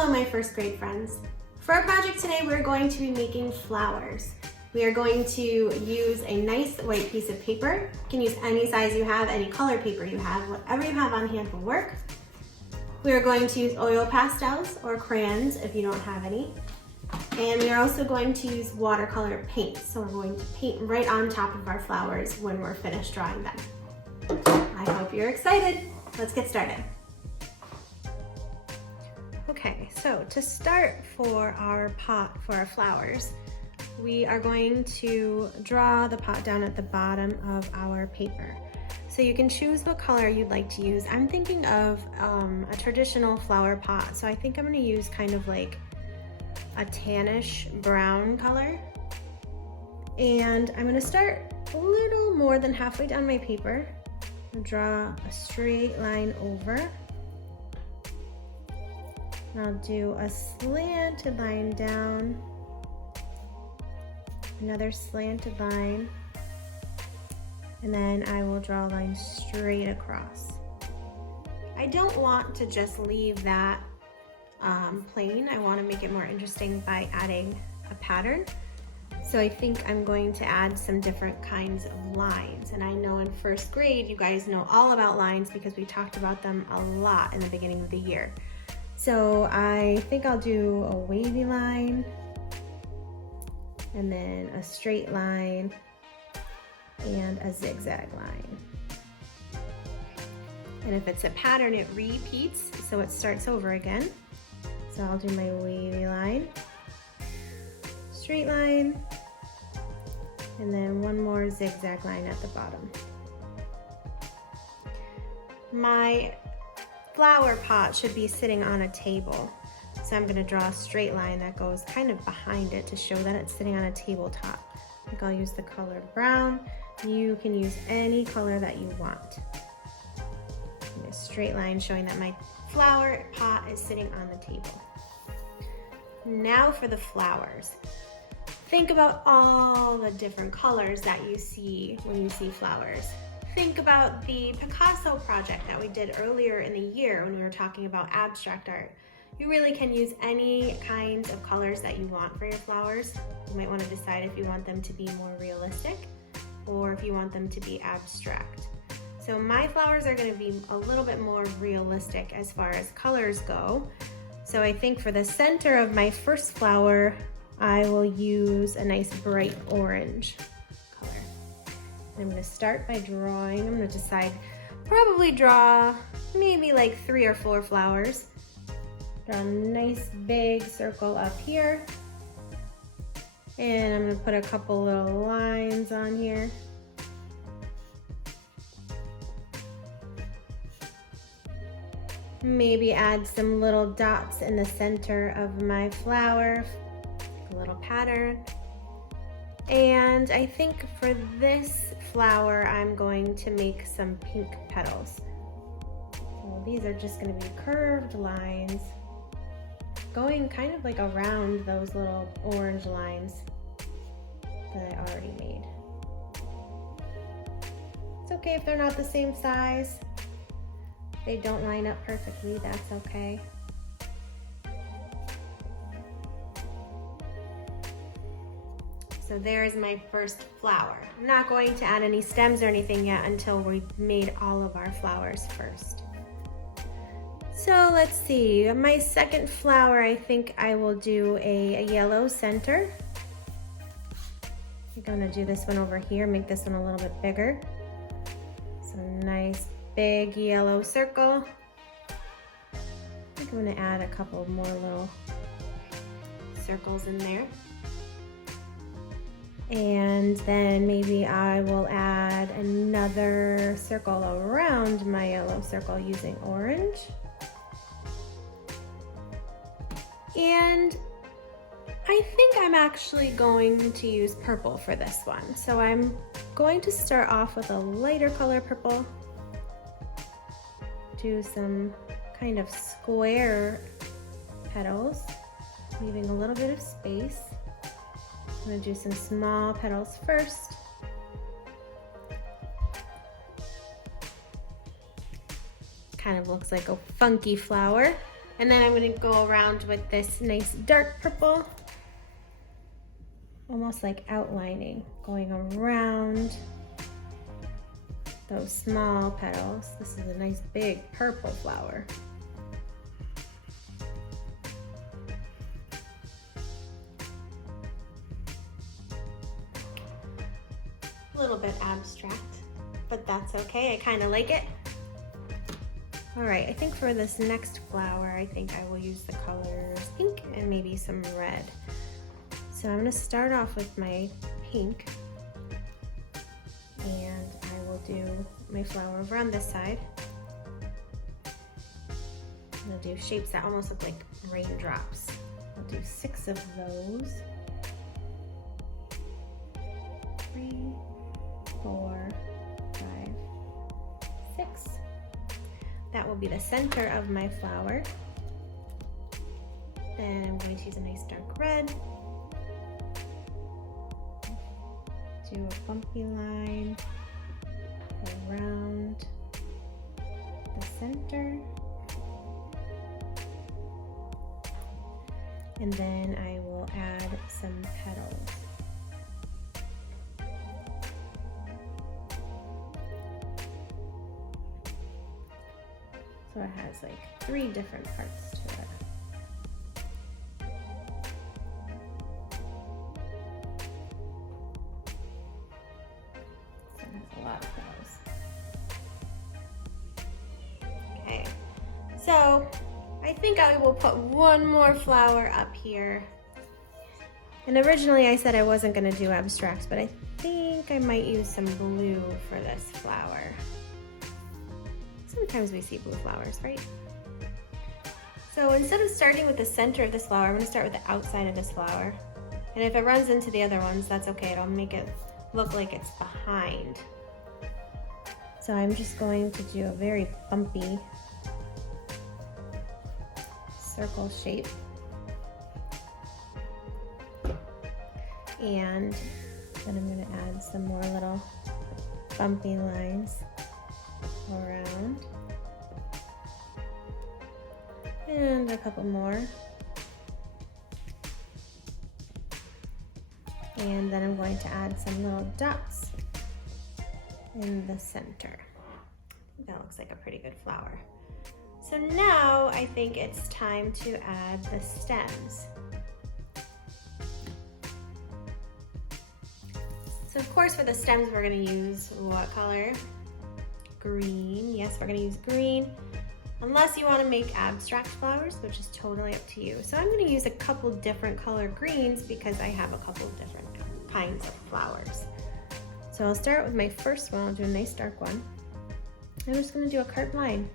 Hello my first grade friends. For our project today we're going to be making flowers. We are going to use a nice white piece of paper. You can use any size you have, any color paper you have, whatever you have on hand will work. We are going to use oil pastels or crayons if you don't have any. And we are also going to use watercolor paint. So we're going to paint right on top of our flowers when we're finished drawing them. I hope you're excited. Let's get started. Okay, so to start for our pot for our flowers, we are going to draw the pot down at the bottom of our paper. So you can choose what color you'd like to use. I'm thinking of a traditional flower pot. So I think I'm gonna use kind of like a tannish brown color. And I'm gonna start a little more than halfway down my paper. I'll draw a straight line over. And I'll do a slanted line down, another slanted line, and then I will draw a line straight across. I don't want to just leave that plain. I want to make it more interesting by adding a pattern. So I think I'm going to add some different kinds of lines. And I know in first grade, you guys know all about lines because we talked about them a lot in the beginning of the year. So I think I'll do a wavy line and then a straight line and a zigzag line. And if it's a pattern, it repeats, so it starts over again. So I'll do my wavy line, straight line, and then one more zigzag line at the bottom. My flower pot should be sitting on a table. So I'm gonna draw a straight line that goes kind of behind it to show that it's sitting on a tabletop. I think I'll use the color brown. You can use any color that you want. And a straight line showing that my flower pot is sitting on the table. Now for the flowers. Think about all the different colors that you see when you see flowers. Think about the Picasso project that we did earlier in the year when we were talking about abstract art. You really can use any kinds of colors that you want for your flowers. You might want to decide if you want them to be more realistic or if you want them to be abstract. So my flowers are going to be a little bit more realistic as far as colors go. So I think for the center of my first flower, I will use a nice bright orange. I'm gonna start by drawing. I'm gonna decide, probably draw maybe like 3 or 4 flowers. Draw a nice big circle up here. And I'm gonna put a couple little lines on here. Maybe add some little dots in the center of my flower, a little pattern. And I think for this flower, I'm going to make some pink petals. So these are just going to be curved lines going kind of like around those little orange lines that I already made. It's okay if they're not the same size. If they don't line up perfectly, that's okay. So there's my first flower. I'm not going to add any stems or anything yet until we've made all of our flowers first. So let's see, my second flower, I think I will do a yellow center. I'm gonna do this one over here, make this one a little bit bigger. So nice big yellow circle. I think I'm gonna add a couple more little circles in there. And then maybe I will add another circle around my yellow circle using orange. And I think I'm actually going to use purple for this one. So I'm going to start off with a lighter color purple. Do some kind of square petals, leaving a little bit of space. I'm gonna do some small petals first. Kind of looks like a funky flower. And then I'm gonna go around with this nice dark purple, almost like outlining, going around those small petals. This is a nice big purple flower. A little bit abstract, but that's okay. I kind of like it. All right, I think for this next flower, I think I will use the colors pink and maybe some red. So I'm gonna start off with my pink, and I will do my flower over on this side. I'm gonna do shapes that almost look like raindrops. I'll do 6 of those. 3, 4, 5, 6. That will be the center of my flower. Then I'm going to use a nice dark red. Do a bumpy line around the center. And then I will add some petals. So it has like 3 different parts to it. So it has a lot of petals. Okay, so I think I will put one more flower up here. And originally I said I wasn't gonna do abstracts, but I think I might use some blue for this flower. Sometimes we see blue flowers, right? So instead of starting with the center of this flower, I'm gonna start with the outside of this flower. And if it runs into the other ones, that's okay. It'll make it look like it's behind. So I'm just going to do a very bumpy circle shape. And then I'm gonna add some more little bumpy lines around, and a couple more, and then I'm going to add some little dots in the center. That looks like a pretty good flower. So now I think it's time to add the stems. So of course for the stems we're going to use watercolor. Green, yes, we're gonna use green, unless you wanna make abstract flowers, which is totally up to you. So I'm gonna use a couple different color greens because I have a couple of different kinds of flowers. So I'll start with my first one. I'll do a nice dark one. I'm just gonna do a curved line,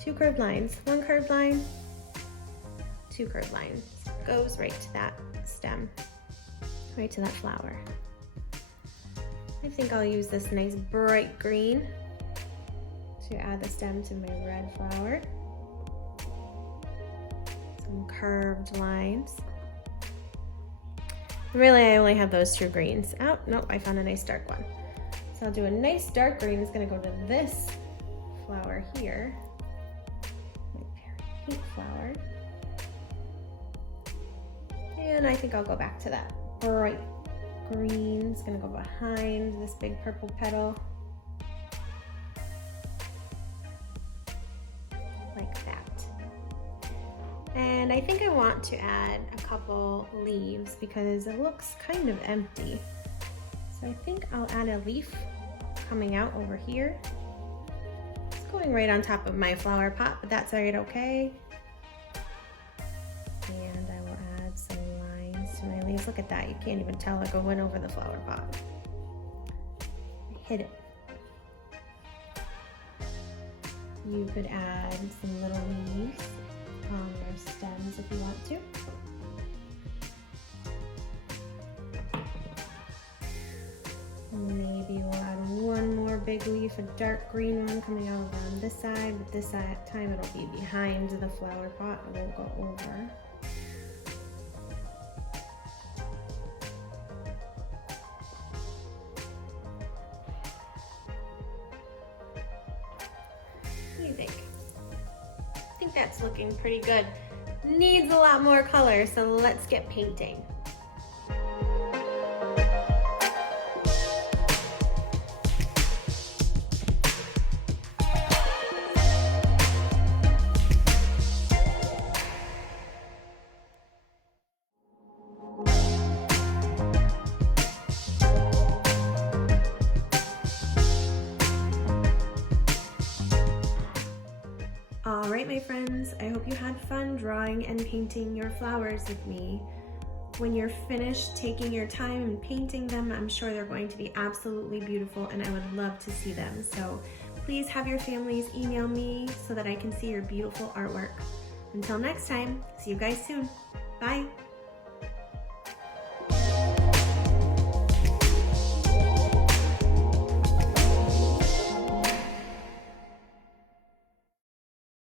2 curved lines, 1 curved line, 2 curved lines. Goes right to that stem, right to that flower. I think I'll use this nice bright green to add the stem to my red flower. Some curved lines. Really, I only have those 2 greens. Oh, nope, I found a nice dark one. So I'll do a nice dark green. It's gonna go to this flower here. My pink flower. And I think I'll go back to that bright green. It's gonna go behind this big purple petal. Like that. And I think I want to add a couple leaves because it looks kind of empty. So I think I'll add a leaf coming out over here. It's going right on top of my flower pot, but that's right, okay. And I will add some lines to my leaves. Look at that, you can't even tell it went over the flower pot. I hit it. You could add some little leaves on your stems if you want to. Maybe we'll add one more big leaf, a dark green one coming out around this side, but this time it'll be behind the flower pot. It won't go over. What do you think? I think that's looking pretty good. needs a lot more color, so let's get painting. All right, my friends, I hope you had fun drawing and painting your flowers with me. When you're finished taking your time and painting them, I'm sure they're going to be absolutely beautiful and I would love to see them. So please have your families email me so that I can see your beautiful artwork. Until next time, see you guys soon. Bye.